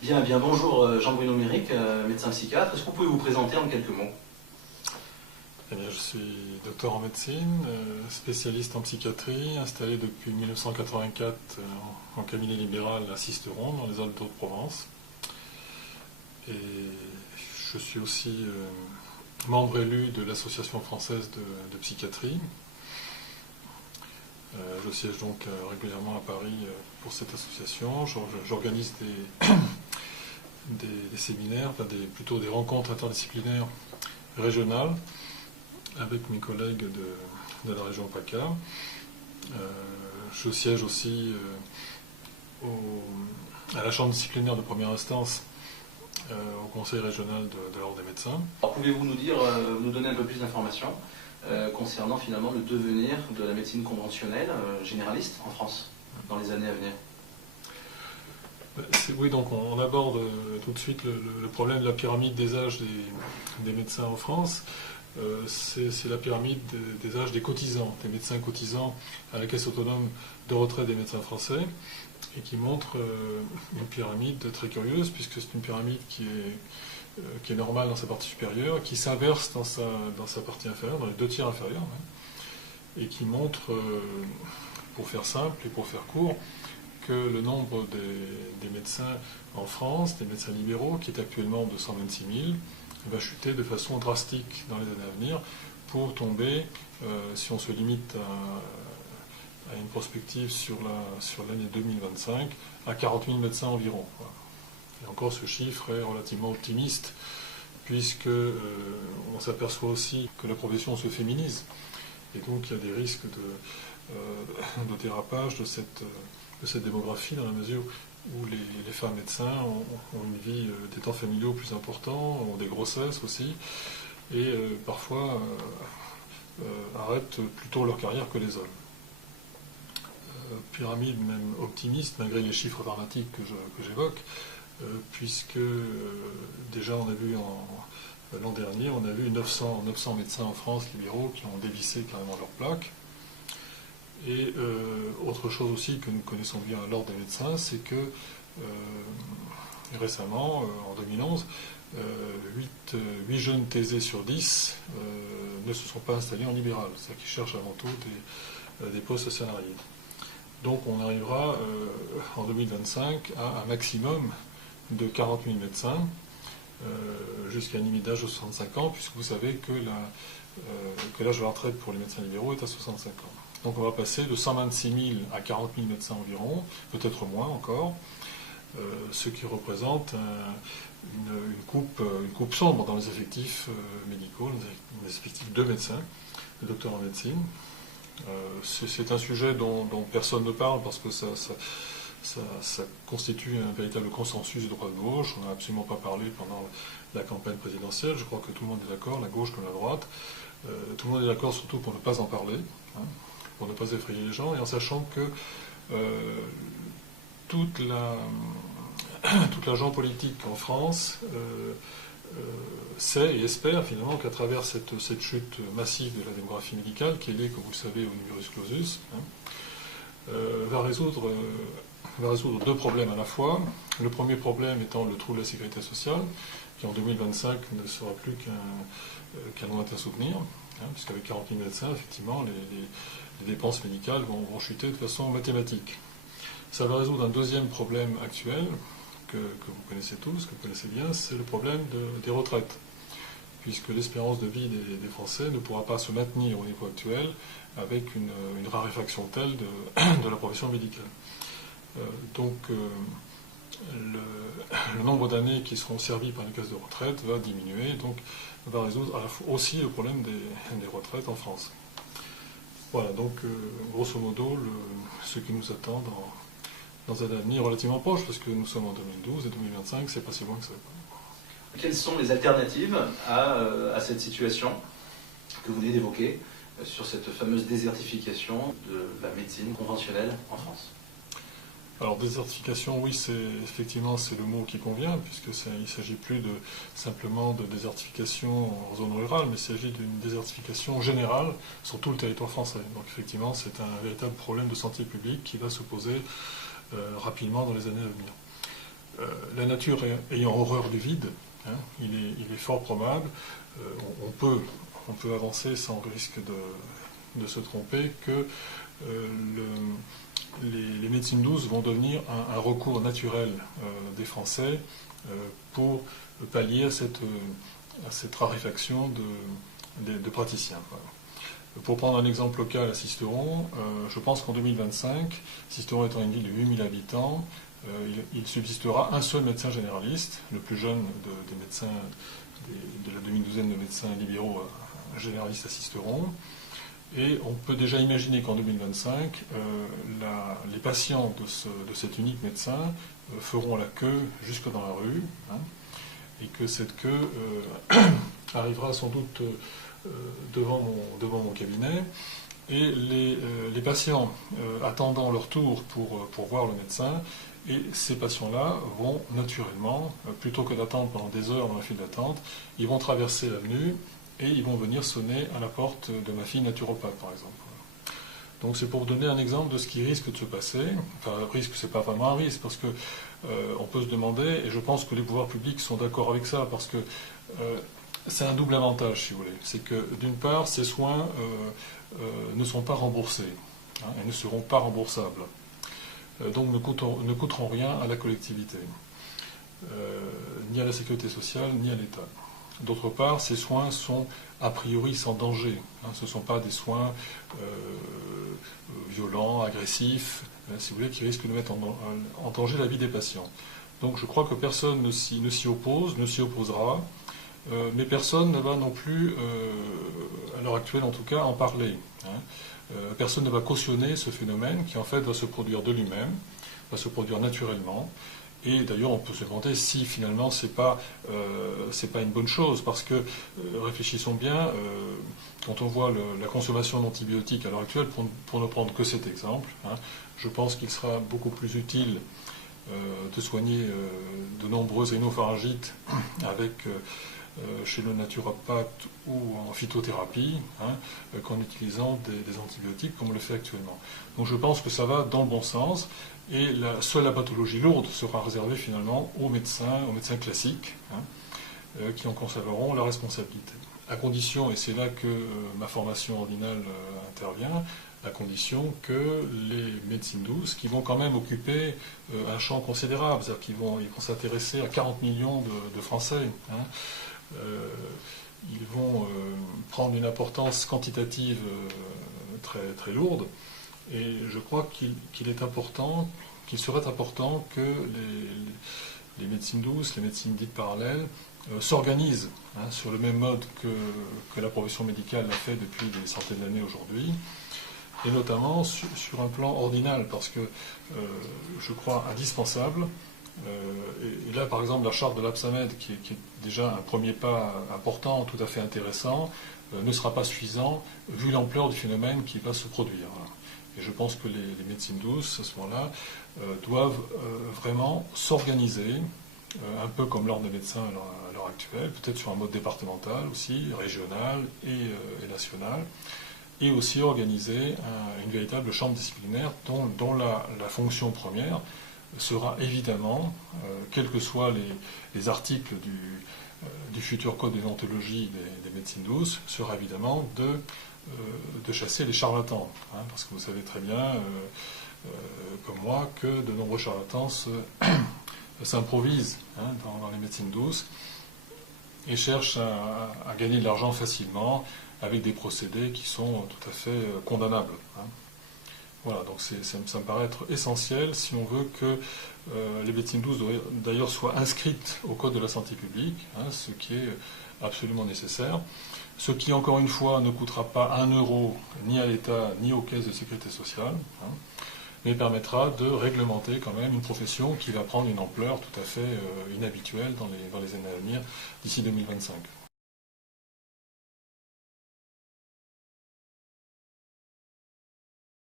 Bien, bonjour Jean-Bruno Méric, médecin psychiatre. Est-ce que vous pouvez vous présenter en quelques mots? Eh bien, je suis docteur en médecine, spécialiste en psychiatrie, installé depuis 1984 en cabinet libéral à Sisteron, dans les Alpes-de-Haute-Provence. Et je suis aussi membre élu de l'Association française de psychiatrie. Je siège donc régulièrement à Paris pour cette association. J'organise des séminaires, plutôt des rencontres interdisciplinaires régionales avec mes collègues de la région PACA. Je siège aussi à la chambre disciplinaire de première instance au conseil régional de l'ordre des médecins. Pouvez-vous nous donner un peu plus d'informations concernant finalement le devenir de la médecine conventionnelle généraliste en France dans les années à venir? Oui, donc on aborde tout de suite le problème de la pyramide des âges des médecins en France. C'est la pyramide des âges des cotisants, des médecins cotisants à la Caisse autonome de retraite des médecins français, et qui montre une pyramide très curieuse, puisque c'est une pyramide qui est normale dans sa partie supérieure, qui s'inverse dans sa partie inférieure, dans les 2 tiers inférieurs, même, et qui montre, pour faire simple et pour faire court, que le nombre des médecins en France, des médecins libéraux, qui est actuellement de 126 000, va chuter de façon drastique dans les années à venir, pour tomber, si on se limite à une prospective sur l'année 2025, à 40 000 médecins environ. Et encore, ce chiffre est relativement optimiste, puisque on s'aperçoit aussi que la profession se féminise, et donc il y a des risques de dérapage de cette démographie, dans la mesure où les femmes médecins ont une vie, des temps familiaux plus importants, ont des grossesses aussi, et parfois arrêtent plutôt leur carrière que les hommes. Pyramide même optimiste, malgré les chiffres dramatiques que j'évoque, puisque déjà on a vu l'an dernier, on a vu 900 médecins en France libéraux qui ont dévissé carrément leur plaque. Et autre chose aussi que nous connaissons bien à l'ordre des médecins, c'est que récemment, en 2011, 8 jeunes thésés sur 10 ne se sont pas installés en libéral, c'est-à-dire qu'ils cherchent avant tout des postes salariés. Donc on arrivera en 2025 à un maximum de 40 000 médecins, jusqu'à une limite d'âge de 65 ans, puisque vous savez que l'âge de la retraite pour les médecins libéraux est à 65 ans. Donc on va passer de 126 000 à 40 000 médecins environ, peut-être moins encore, ce qui représente une coupe sombre dans les effectifs médicaux, dans les effectifs de médecins, de docteurs en médecine. C'est un sujet dont personne ne parle, parce que ça constitue un véritable consensus de droite-gauche. On n'a absolument pas parlé pendant la campagne présidentielle. Je crois que tout le monde est d'accord, la gauche comme la droite. Tout le monde est d'accord surtout pour ne pas en parler, pour ne pas effrayer les gens, et en sachant que toute la gente politique en France sait et espère finalement qu'à travers cette chute massive de la démographie médicale, qui est liée, comme vous le savez, au numerus clausus, va résoudre 2 problèmes à la fois. Le premier problème étant le trou de la sécurité sociale, qui en 2025 ne sera plus qu'un lointain souvenir, puisqu'avec 40 000 médecins, effectivement, les dépenses médicales vont chuter de façon mathématique. Ça va résoudre un deuxième problème actuel, que vous connaissez tous, que vous connaissez bien, c'est le problème des retraites, puisque l'espérance de vie des Français ne pourra pas se maintenir au niveau actuel avec une raréfaction telle de la profession médicale. Donc le nombre d'années qui seront servies par les caisses de retraite va diminuer, donc va résoudre à la fois aussi le problème des retraites en France. Voilà, donc grosso modo, ce qui nous attend dans un avenir relativement proche, parce que nous sommes en 2012 et 2025, c'est pas si loin que ça. Quelles sont les alternatives à cette situation que vous venez d'évoquer sur cette fameuse désertification de la médecine conventionnelle en France? Alors désertification, oui, effectivement c'est le mot qui convient, puisqu'il ne s'agit plus simplement de désertification en zone rurale, mais il s'agit d'une désertification générale sur tout le territoire français. Donc effectivement c'est un véritable problème de santé publique qui va se poser rapidement dans les années à venir. La nature ayant horreur du vide, hein, il est fort probable, on peut avancer sans risque de se tromper, que les médecines douces vont devenir un recours naturel des Français pour pallier à cette raréfaction de praticiens. Voilà. Pour prendre un exemple local à Sisteron, je pense qu'en 2025, Sisteron étant une ville de 8000 habitants, il subsistera un seul médecin généraliste, le plus jeune des médecins, de la demi-douzaine de médecins libéraux généralistes à Sisteron. Et on peut déjà imaginer qu'en 2025, les patients de cet unique médecin feront la queue jusque dans la rue, hein, et que cette queue arrivera sans doute devant mon cabinet. Et les patients attendant leur tour pour voir le médecin, et ces patients-là vont naturellement, plutôt que d'attendre pendant des heures dans la file d'attente, ils vont traverser l'avenue et ils vont venir sonner à la porte de ma fille naturopathe, par exemple. Donc c'est pour vous donner un exemple de ce qui risque de se passer. Enfin, risque, c'est pas vraiment un risque, parce que on peut se demander, et je pense que les pouvoirs publics sont d'accord avec ça, parce que c'est un double avantage, si vous voulez. C'est que, d'une part, ces soins ne sont pas remboursés, hein, et ne seront pas remboursables. Donc ne coûteront rien à la collectivité, ni à la sécurité sociale, ni à l'État. D'autre part, ces soins sont a priori sans danger. Hein, ce ne sont pas des soins violents, agressifs, si vous voulez, qui risquent de mettre en danger la vie des patients. Donc je crois que personne ne s'y oppose, ne s'y opposera, mais personne ne va non plus, à l'heure actuelle en tout cas, en parler. Hein. Personne ne va cautionner ce phénomène qui en fait va se produire de lui-même, va se produire naturellement. Et d'ailleurs, on peut se demander si finalement c'est pas une bonne chose, parce que réfléchissons bien, quand on voit la consommation d'antibiotiques à l'heure actuelle, pour ne prendre que cet exemple, hein, je pense qu'il sera beaucoup plus utile de soigner de nombreuses rhinopharyngites avec chez le naturopathe ou en phytothérapie, hein, qu'en utilisant des antibiotiques comme on le fait actuellement. Donc je pense que ça va dans le bon sens. Et seule la pathologie lourde sera réservée finalement aux médecins classiques, hein, qui en conserveront la responsabilité. À condition, et c'est là que ma formation ordinale intervient, à condition que les médecines douces, qui vont quand même occuper un champ considérable, c'est-à-dire qu'ils vont s'intéresser à 40 millions de Français, hein, ils vont prendre une importance quantitative très, très lourde. Et je crois qu'il serait important que les médecines douces, les médecines dites parallèles, s'organisent, hein, sur le même mode que la profession médicale l'a fait depuis des centaines d'années aujourd'hui, et notamment sur un plan ordinal, parce que je crois indispensable. Et là, par exemple, la charte de l'Apsamed, qui est déjà un premier pas important, tout à fait intéressant, ne sera pas suffisant vu l'ampleur du phénomène qui va se produire. Et je pense que les médecines douces, à ce moment-là, doivent vraiment s'organiser, un peu comme l'ordre des médecins à l'heure actuelle, peut-être sur un mode départemental aussi, régional et national, et aussi organiser une véritable chambre disciplinaire dont la fonction première sera évidemment, quels que soient les articles du futur code de déontologie des médecines douces, sera évidemment de chasser les charlatans, hein, parce que vous savez très bien, comme moi, que de nombreux charlatans s'improvisent, hein, dans les médecines douces et cherchent à gagner de l'argent facilement avec des procédés qui sont tout à fait condamnables. Hein. Voilà, donc ça me paraît être essentiel si on veut que les médecines douces d'ailleurs soient inscrites au Code de la santé publique, hein, ce qui est absolument nécessaire. Ce qui, encore une fois, ne coûtera pas 1 euro ni à l'État ni aux caisses de sécurité sociale, hein, mais permettra de réglementer quand même une profession qui va prendre une ampleur tout à fait inhabituelle dans les années à venir, d'ici 2025.